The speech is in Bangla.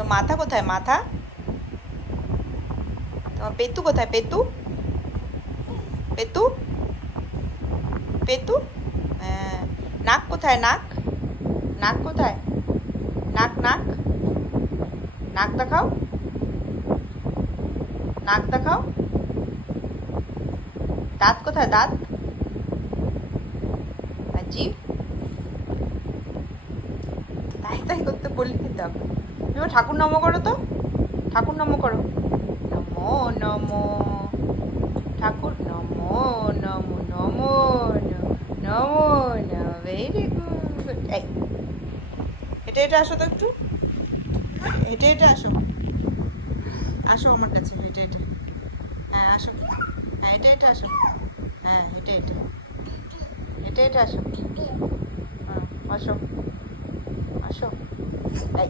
তো মাথা কোথায়? মাথা? তোমার পেতু কোথায়? পেতু? পেতু? পেতু? হ্যাঁ। নাক কোথায়? নাক? নাক কোথায়? নাক নাক নাক দেখাও, নাক দেখাও। দাঁত কোথায়? দাঁত? আর জিভ? তাই তাই করতে বললি কিন্তু আবার। এবার ঠাকুর নম করো তো, ঠাকুর নম করো। নমো নমো ঠাকুর, নমো নমো নমো নমো নমো। Very good. এই হেঁটে হেঁটে আসো তো একটু, হেঁটে হেঁটে আসো, আসো আমার কাছে হেঁটে হেঁটে। হ্যাঁ আসো, হ্যাঁ হেঁটে হেঁটে আসো, হ্যাঁ হেঁটে হেঁটে, হেঁটে হেঁটে আসো। হ্যাঁ আসো, আসো। এই